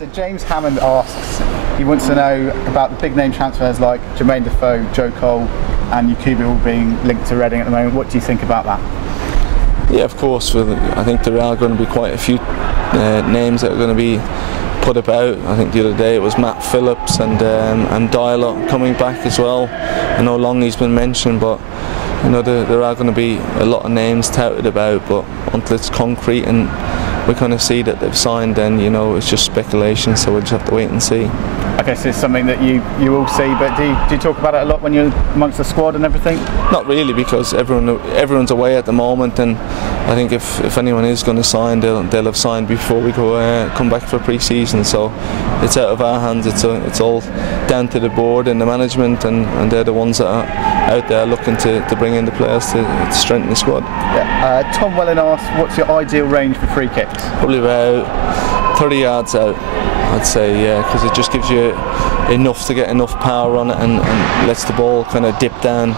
So James Hammond asks, he wants to know about the big name transfers like Jermaine Defoe, Joe Cole and Yakubu all being linked to Reading at the moment. What do you think about that? Yeah, of course. I think there are going to be quite a few names that are going to be put about. I think the other day it was Matt Phillips and Dyler coming back as well. I know Longley's been mentioned, but you know there are going to be a lot of names touted about, but until it's concrete and we kind of see that they've signed, then you know it's just speculation, so we'll just have to wait and see. I guess it's something that you all see, but do you talk about it a lot when you're amongst the squad and everything? Not really, because everyone's away at the moment, and I think if anyone is going to sign, they'll have signed before we come back for pre-season. So it's out of our hands. It's all down to the board and the management, and they're the ones that are out there looking to bring in the players to strengthen the squad. Yeah. Tom Wellen asks, what's your ideal range for free kicks? Probably about 30 yards out, I'd say, yeah, because it just gives you enough to get enough power on it and lets the ball kind of dip down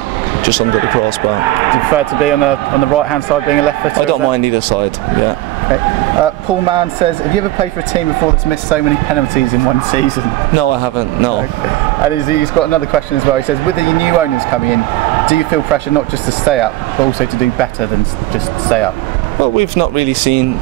just under the crossbar. Do you prefer to be on the right hand side, being a left footer? I don't mind either side, yeah. Okay. Paul Mann says, have you ever played for a team before that's missed so many penalties in one season? No, I haven't, no. Okay. And he's got another question as well. He says, with the new owners coming in, do you feel pressure not just to stay up, but also to do better than just stay up? Well, we've not really seen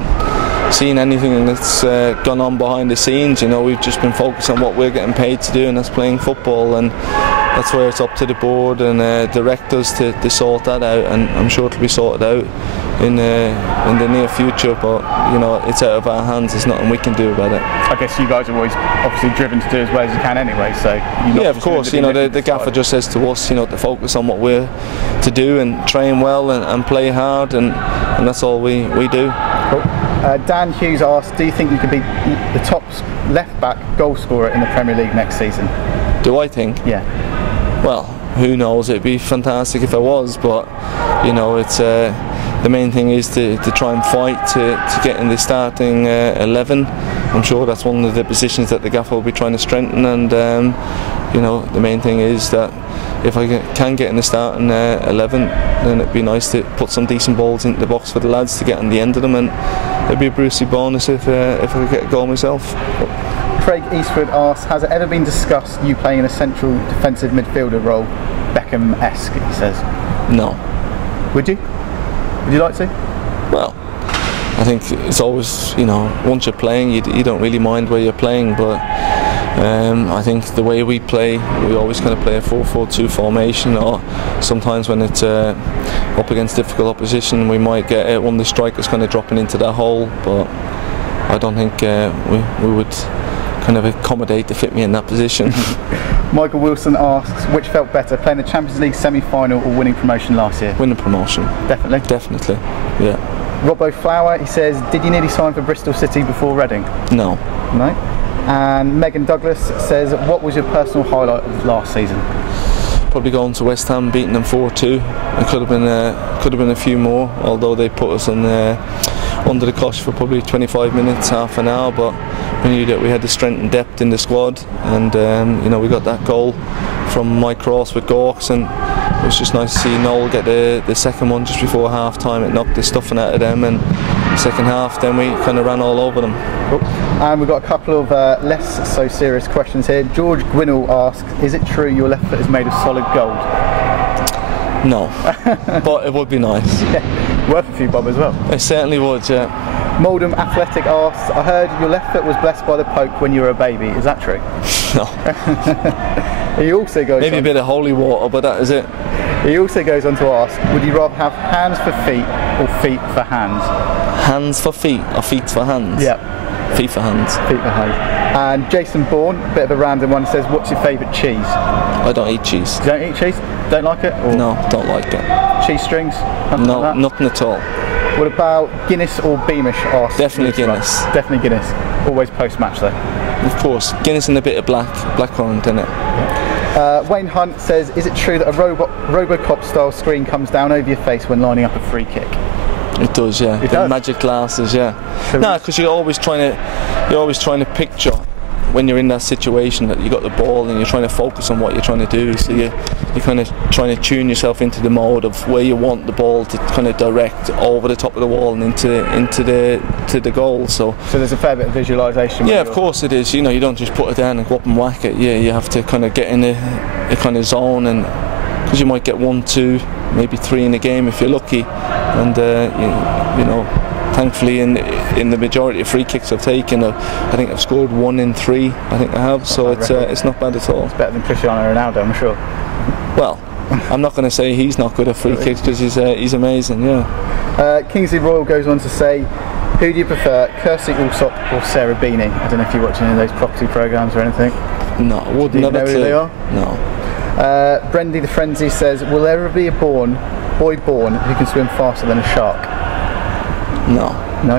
anything that's gone on behind the scenes. You know, we've just been focused on what we're getting paid to do, and that's playing football, and that's where it's up to the board and directors to sort that out, and I'm sure it'll be sorted out in the near future, but you know, it's out of our hands. There's nothing we can do about it. I guess you guys are always obviously driven to do as well as you can anyway, so yeah, of course. You know, the gaffer just says to us, you know, to focus on what we're to do and train well and play hard, and that's all we do. Cool. Dan Hughes asks, do you think you could be the top left-back goal scorer in the Premier League next season? Do I think? Yeah. Well, who knows? It'd be fantastic if I was, but you know, it's the main thing is to try and fight to get in the starting 11. I'm sure that's one of the positions that the gaffer will be trying to strengthen, and you know, the main thing is that if I can get in the starting 11, then it'd be nice to put some decent balls into the box for the lads to get on the end of them, and it'd be a Brucey bonus if I could get a goal myself. Craig Eastwood asks, has it ever been discussed you playing in a central defensive midfielder role, Beckham-esque, he says? No. Would you? Would you like to? Well, I think it's always, you know, once you're playing, you don't really mind where you're playing, but I think the way we play, we always kind of play a 4-4-2 formation, or sometimes when it's up against difficult opposition, we might get one of the strikers kind of dropping into that hole, but I don't think we would kind of accommodate to fit me in that position. Michael Wilson asks, which felt better, playing the Champions League semi-final or winning promotion last year? Winning promotion. Definitely? Definitely, yeah. Robbo Flower, he says, did you nearly sign for Bristol City before Reading? No. No? And Megan Douglas says, what was your personal highlight of last season? Probably going to West Ham, beating them 4-2. It could have been a few more, although they put us on under the cosh for probably 25 minutes, half an hour, but we knew that we had the strength and depth in the squad, and you know, we got that goal from Mike Cross with Gorks, and it was just nice to see Noel get the second one just before half time. It knocked the stuffing out of them, and second half then we kind of ran all over them. Cool. And we've got a couple of less so serious questions here. George Gwinnell asks, is it true your left foot is made of solid gold? No, but it would be nice. Yeah, worth a few bob as well. It certainly would, yeah. Moldham Athletic asks, I heard your left foot was blessed by the Pope when you were a baby. Is that true? No. He also goes maybe a bit of holy water, but that is it. He also goes on to ask, would you rather have hands for feet or feet for hands? Hands for feet or feet for hands? Yep. Feet for hands. Feet for hands. And Jason Bourne, a bit of a random one, says, what's your favourite cheese? I don't eat cheese. You don't eat cheese? Don't like it? Or no, don't like it. Cheese strings? No, like nothing at all. What about Guinness or Beamish? Definitely Guinness. Definitely Guinness. Always post-match though. Of course. Guinness and a bit of blackcurrant in it. Wayne Hunt says, is it true that a Robocop style screen comes down over your face when lining up a free kick? It does, yeah. The magic glasses, yeah. No, because you're always trying to picture when you're in that situation that you got the ball and you're trying to focus on what you're trying to do. So you're kind of trying to tune yourself into the mode of where you want the ball to kind of direct over the top of the wall and into the to the goal. So there's a fair bit of visualisation. Yeah, of course it is. You know, you don't just put it down and go up and whack it. Yeah, you have to kind of get in a kind of zone, and because you might get 1, 2, maybe 3 in a game if you're lucky, and you know. Thankfully, in the majority of free kicks I've taken, I think I've scored 1 in 3. I think I have, so it's not bad at all. It's better than Cristiano Ronaldo, I'm sure. Well, I'm not going to say he's not good at free kicks, because he's amazing. Yeah. Kingsley Royal goes on to say, who do you prefer, Kirsty Allsop or Sarah Beanie? I don't know if you watch any of those property programmes or anything. No, I wouldn't. Do you know who they are? No. Brendy the Frenzy says, will there ever be a boy born who can swim faster than a shark? No. No.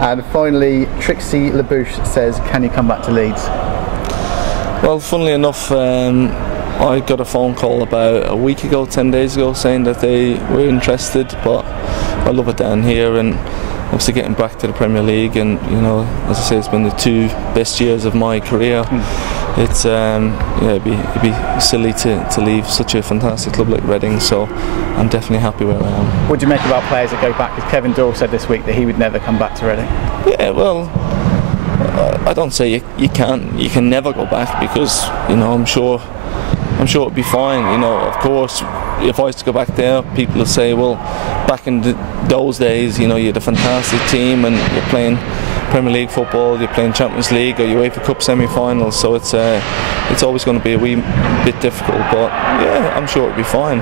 And finally, Trixie LaBouche says, can you come back to Leeds? Well, funnily enough, I got a phone call about a week ago, 10 days ago, saying that they were interested, but I love it down here, and obviously getting back to the Premier League, and you know, as I say, it's been the 2 best years of my career. It's it'd be silly to leave such a fantastic club like Reading, so I'm definitely happy where I am. What do you make about players that go back? Because Kevin Doyle said this week that he would never come back to Reading. Yeah, well, I don't say you can never go back, because you know, I'm sure it'd be fine. You know, of course, if I was to go back there, people would say, well, back in those days, you know, you had a fantastic team and you're playing Premier League football, you're playing Champions League or UEFA Cup semi-finals, so it's always going to be a wee bit difficult, but yeah, I'm sure it'll be fine.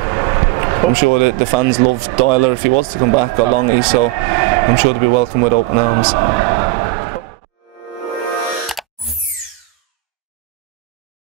I'm sure that the fans love Dyler if he was to come back, or Longy, so I'm sure they'll be welcome with open arms.